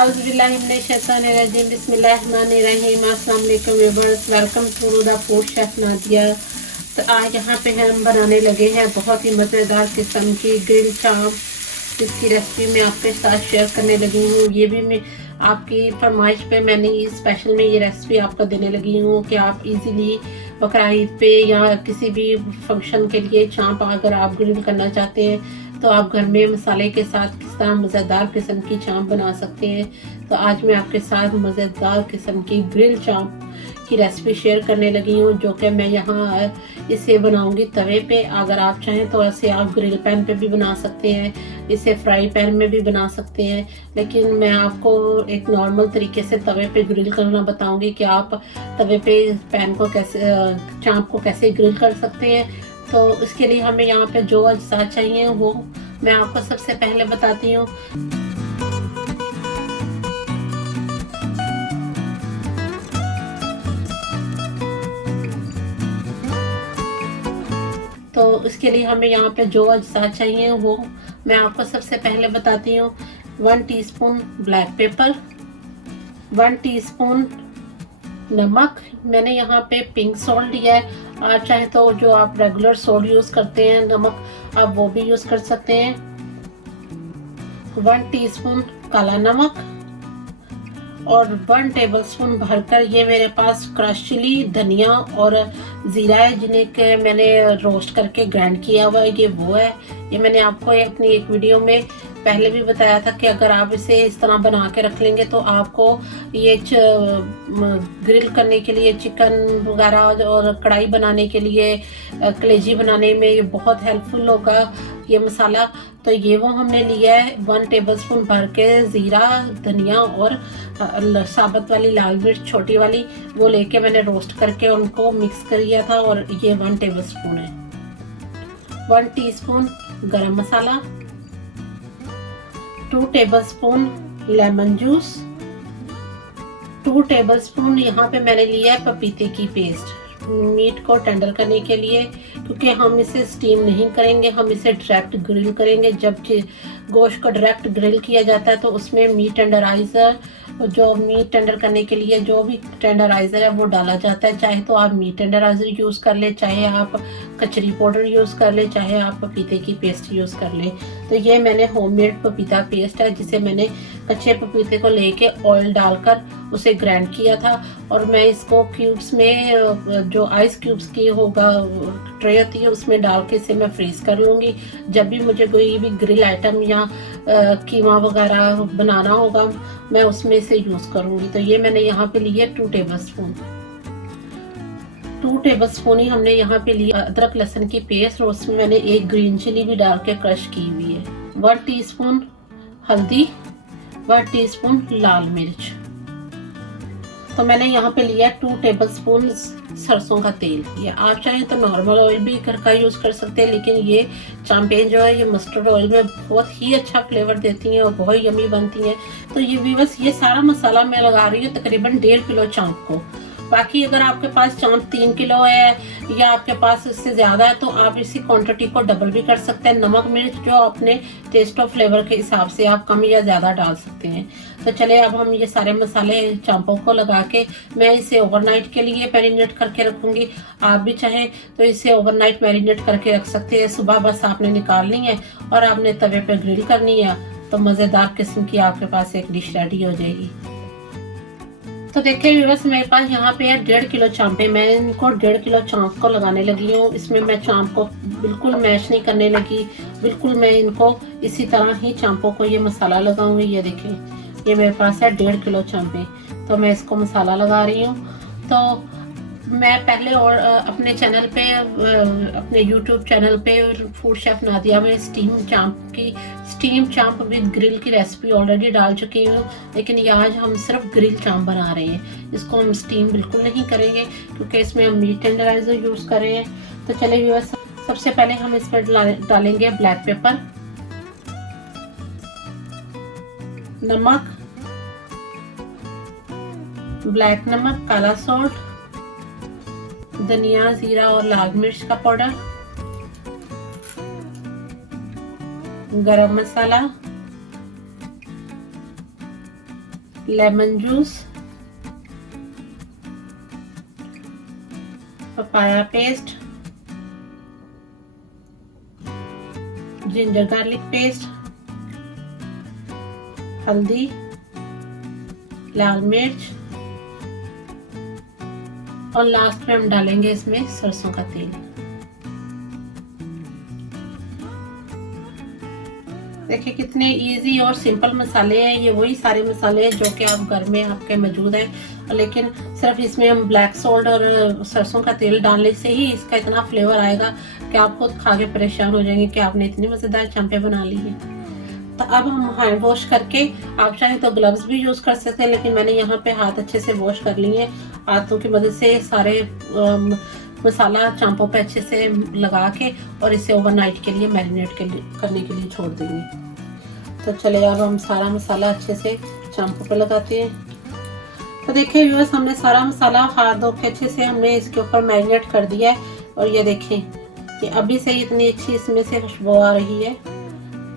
औज़ुबिल्लाहिमिनश्शैतानिर्रजीम बिस्मिल्लाहिर्रहमानिर्रहीम। अस्सलाम वालेकुम viewers, welcome to the food chef Nadia. तो आज यहाँ पे हम बनाने लगे हैं बहुत ही मज़ेदार किस्म की ग्रिल चाप, जिसकी रेसिपी मैं आपके साथ शेयर करने लगी हूँ। ये भी मैं आपकी फरमाइश पे मैंने स्पेशल में ये रेसिपी आपको देने लगी हूँ कि आप इजीली बकरा ईद पे या किसी भी फंक्शन के लिए चाप अगर आप ग्रिल करना चाहते हैं तो आप घर में मसाले के साथ किस तरह मज़ेदार किस्म की चाप बना सकते हैं। तो आज मैं आपके साथ मज़ेदार किस्म की ग्रिल चाप की रेसिपी शेयर करने लगी हूँ, जो कि मैं यहाँ इसे बनाऊंगी तवे पे। अगर आप चाहें तो ऐसे आप ग्रिल पैन पे भी बना सकते हैं, इसे फ्राई पैन में भी बना सकते हैं, लेकिन मैं आपको एक नॉर्मल तरीके से तवे पे ग्रिल करना बताऊंगी कि आप तवे पे पैन को कैसे चाप को कैसे ग्रिल कर सकते हैं। तो इसके लिए हमें यहाँ पे जो अज्जा चाहिए वो मैं आपको सबसे पहले बताती हूँ। तो इसके लिए हमें यहाँ पे जो अज्जा चाहिए वो मैं आपको सबसे पहले बताती हूँ। 1 टीस्पून ब्लैक पेपर, 1 टीस्पून नमक, मैंने यहाँ पे पिंक सॉल्ट लिया है। आप चाहे तो जो आप रेगुलर सॉल्ट यूज़ करते हैं नमक, आप वो भी यूज़ कर सकते हैं। 1 टीस्पून काला नमक और 1 टेबलस्पून भरकर ये मेरे पास क्रश चिली, धनिया और ज़ीरा है, जिन्हें के मैंने रोस्ट करके ग्राइंड किया हुआ है। ये वो है, ये मैंने आपको अपनी एक वीडियो में पहले भी बताया था कि अगर आप इसे इस तरह बना के रख लेंगे तो आपको ये ग्रिल करने के लिए चिकन वगैरह और कढ़ाई बनाने के लिए कलेजी बनाने में ये बहुत हेल्पफुल होगा ये मसाला। तो ये वो हमने लिया है 1 टेबलस्पून भर के ज़ीरा, धनिया और साबुत वाली लाल मिर्च छोटी वाली, वो लेके मैंने रोस्ट करके उनको मिक्स कर लिया था, और ये 1 टेबलस्पून है। 1 टीस्पून गरम मसाला, 2 टेबलस्पून लेमन जूस, 2 टेबलस्पून यहाँ पे मैंने लिया है पपीते की पेस्ट मीट को टेंडर करने के लिए, क्योंकि हम इसे स्टीम नहीं करेंगे, हम इसे डायरेक्ट ग्रिल करेंगे। जब गोश्त को डायरेक्ट ग्रिल किया जाता है तो उसमें मीट टेंडराइज़र, जो मीट टेंडर करने के लिए जो भी टेंडराइज़र है वो डाला जाता है। चाहे तो आप मीट टेंडराइज़र यूज़ कर ले, चाहे आप कचरी पाउडर यूज़ कर ले, चाहे आप पपीते की पेस्ट यूज़ कर ले। तो ये मैंने होममेड पपीता पेस्ट है, जिसे मैंने कच्चे पपीते को लेके ऑयल डालकर उसे ग्राइंड किया था, और मैं इसको क्यूब्स में जो आइस क्यूब्स की होगा ट्रे होती है उसमें डाल के इसे मैं फ्रीज कर लूँगी। जब भी मुझे कोई भी ग्रिल आइटम या कीमा वगैरह बनाना होगा मैं उसमें इसे यूज़ करूँगी। तो ये मैंने यहाँ पे लिए 2 टेबलस्पून, 2 टेबलस्पून ही हमने यहाँ पे लिया अदरक लहसुन की पेस्ट, और उसमें मैंने 1 ग्रीन चिली भी डाल के क्रश की हुई है। 1 टीस्पून हल्दी, 1 टीस्पून लाल मिर्च। तो मैंने यहाँ पे लिया 2 टेबलस्पून सरसों का तेल। ये आप चाहें तो नॉर्मल ऑयल भी घर का यूज़ कर सकते हैं, लेकिन ये चांपें जो है ये मस्टर्ड ऑयल में बहुत ही अच्छा फ्लेवर देती हैं और बहुत यमी बनती हैं। तो ये भी बस ये सारा मसाला मैं लगा रही हूँ तकरीबन 1.5 किलो चांप को। बाकी अगर आपके पास चांप 3 किलो है या आपके पास इससे ज़्यादा है तो आप इसी क्वांटिटी को डबल भी कर सकते हैं। नमक मिर्च जो अपने टेस्ट और फ्लेवर के हिसाब से आप कम या ज़्यादा डाल सकते हैं। तो चले अब हम ये सारे मसाले चांपों को लगा के मैं इसे ओवरनाइट के लिए मैरिनेट करके रखूँगी। आप भी चाहें तो इसे ओवरनाइट मैरिनेट करके रख सकते हैं। सुबह बस आपने निकालनी है और आपने तवे पर ग्रिल करनी है, तो मज़ेदार किस्म की आपके पास एक डिश रेडी हो जाएगी। तो देखिए व्यूअर्स, मेरे पास यहाँ पे है 1.5 किलो चांपे। मैं इनको 1.5 किलो चांप को लगाने लगी हूँ। इसमें मैं चांप को बिल्कुल मैश नहीं करने लगी, बिल्कुल मैं इनको इसी तरह ही चांपों को ये मसाला लगाऊंगी। ये देखिए, ये मेरे पास है 1.5 किलो चांपे, तो मैं इसको मसाला लगा रही हूँ। तो मैं पहले और अपने चैनल पे अपने YouTube चैनल पे फूड शेफ नादिया में स्टीम चांप विद ग्रिल की रेसिपी ऑलरेडी डाल चुकी हूँ, लेकिन ये आज हम सिर्फ ग्रिल चांप बना रहे हैं। इसको हम स्टीम बिल्कुल नहीं करेंगे क्योंकि इसमें हम मीट टेंडराइजर यूज़ कर रहे हैं। तो चलिए व्यूअर्स, सबसे पहले हम इस पर डालेंगे ब्लैक पेपर, नमक, ब्लैक नमक, काला सॉल्ट, धनिया, जीरा और लाल मिर्च का powder, garam masala, lemon juice, papaya paste, ginger garlic paste, हल्दी, लाल मिर्च और लास्ट में हम डालेंगे इसमें सरसों का तेल। देखिए कितने इजी और सिंपल मसाले हैं। ये वही सारे मसाले हैं जो कि आप घर में आपके मौजूद हैं, लेकिन सिर्फ इसमें हम ब्लैक सॉल्ट और सरसों का तेल डालने से ही इसका इतना फ्लेवर आएगा कि आप खुद खा के परेशान हो जाएंगे कि आपने इतनी मज़ेदार चांपे बना ली है। तो अब हम हैंड वॉश करके, आप चाहे तो ग्लव्स भी यूज़ कर सकते हैं, लेकिन मैंने यहाँ पे हाथ अच्छे से वॉश कर लिए हैं। हाथों की मदद से सारे मसाला चांपों पे अच्छे से लगा के और इसे ओवरनाइट के लिए मैरिनेट करने के लिए छोड़ देंगे। तो चलिए अब हम सारा मसाला अच्छे से चांपों पे लगाते हैं। तो देखिए व्यूअर्स, हमने सारा मसाला हाथ धो के अच्छे से हमने इसके ऊपर मैरिनेट कर दिया है। और ये देखें कि अभी से इतनी अच्छी इसमें से खुशबू आ रही है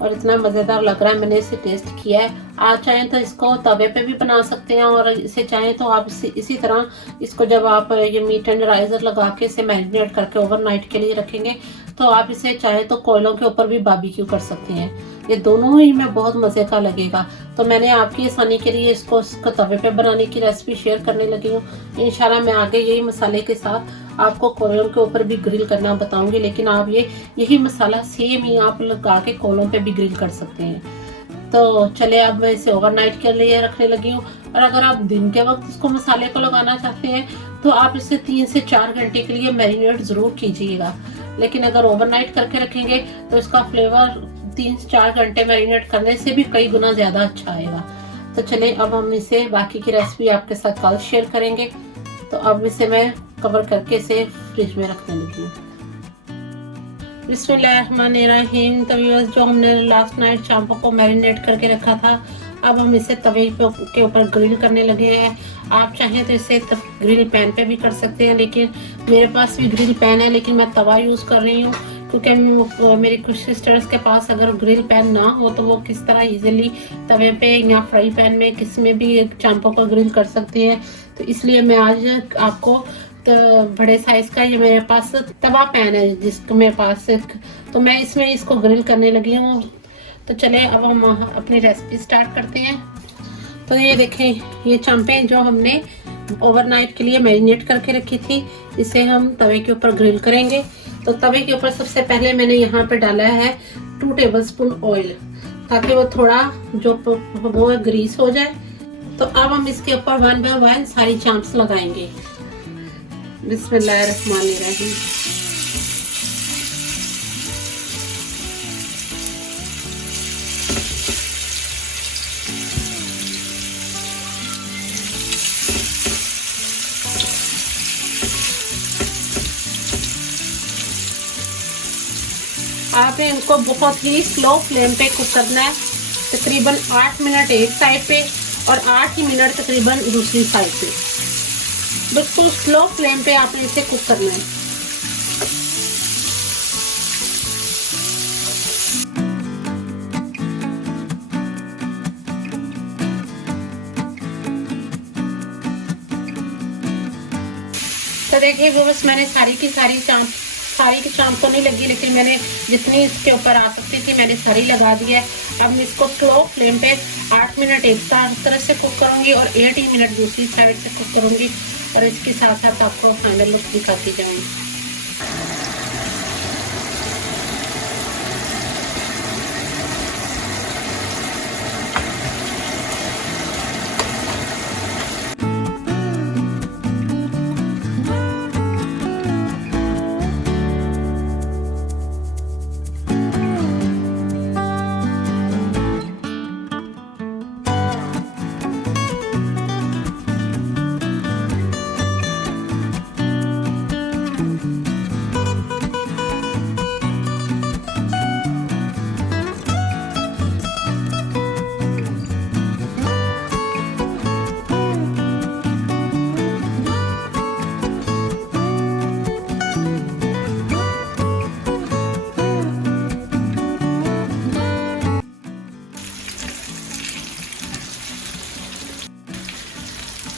और इतना मज़ेदार लग रहा है। मैंने इसे टेस्ट किया है। आप चाहें तो इसको तवे पे भी बना सकते हैं, और इसे चाहें तो आप इसी तरह इसको जब आप ये मीट टेंडराइजर लगा के इसे मैरिनेट करके ओवरनाइट के लिए रखेंगे तो आप इसे चाहे तो कोयलों के ऊपर भी बारबेक्यू कर सकते हैं। ये दोनों ही में बहुत मज़े का लगेगा। तो मैंने आपकी आसानी के लिए इसको तवे पे बनाने की रेसिपी शेयर करने लगी हूँ। इंशाल्लाह मैं आगे यही मसाले के साथ आपको कोयलों के ऊपर भी ग्रिल करना बताऊंगी, लेकिन आप यही मसाला सेम ही आप लगा के कोयलों पे भी ग्रिल कर सकते हैं। तो चले अब मैं इसे ओवरनाइट के लिए रखने लगी हूँ। और अगर आप दिन के वक्त इसको मसाले को लगाना चाहते हैं तो आप इसे 3 से 4 घंटे के लिए मैरिनेट ज़रूर कीजिएगा, लेकिन अगर ओवरनाइट करके रखेंगे तो इसका फ्लेवर 3 से 4 घंटे मैरिनेट करने से भी कई गुना ज़्यादा अच्छा आएगा। तो चले अब हम इसे बाकी की रेसिपी आपके साथ कल शेयर करेंगे। तो अब इसे मैं कवर करके इसे फ्रिज में रखने लगी हूँ। बिस्मिल्लाहिर्रहमानिर्रहीम। तो व्यूअर्स, जो हमने लास्ट नाइट चांपों को मैरिनेट करके रखा था, अब हम इसे तवे के ऊपर ग्रिल करने लगे हैं। आप चाहें तो इसे ग्रिल पैन पे भी कर सकते हैं, लेकिन मेरे पास भी ग्रिल पैन है, लेकिन मैं तवा यूज़ कर रही हूँ क्योंकि मेरी कुछ सिस्टर्स के पास अगर ग्रिल पैन ना हो तो वो किस तरह इजीली तवे पे या फ्राई पैन में किस में भी चांपों को ग्रिल कर सकती हैं। तो इसलिए मैं आज आपको बड़े साइज का ये मेरे पास तवा पैन है जिसको मेरे पास, तो मैं इसमें इसको ग्रिल करने लगी हूँ। तो चले अब हम अपनी रेसिपी स्टार्ट करते हैं। तो ये देखें, ये चांपे जो हमने ओवरनाइट के लिए मैरिनेट करके रखी थी, इसे हम तवे के ऊपर ग्रिल करेंगे। तो तवे के ऊपर सबसे पहले मैंने यहाँ पे डाला है 2 टेबलस्पून ऑयल, ताकि वो थोड़ा जो वो ग्रीस हो जाए। तो अब हम इसके ऊपर 1 बाय 1 सारी चांप्स लगाएंगे। बिस्मिल्लाहिर्रहमानिर्रहीम। आपने इनको बहुत ही स्लो फ्लेम पे कुक करना है, तकरीबन 8 मिनट एक साइड पे और 8 ही मिनट तकरीबन दूसरी साइड पे। बिल्कुल स्लो फ्लेम पे आपने इसे कुक करना है। तो देखिए बस मैंने सारी की चांप तो नहीं लगी, लेकिन मैंने जितनी इसके ऊपर आ सकती थी मैंने सारी लगा दी है। अब मैं इसको स्लो फ्लेम पे 8 मिनट एक तरह से कुक करूंगी और 8 ही मिनट दूसरी साइड से कुक करूंगी, और इसके साथ साथ आपको फाइनल लुक दिखाती जाऊंगी।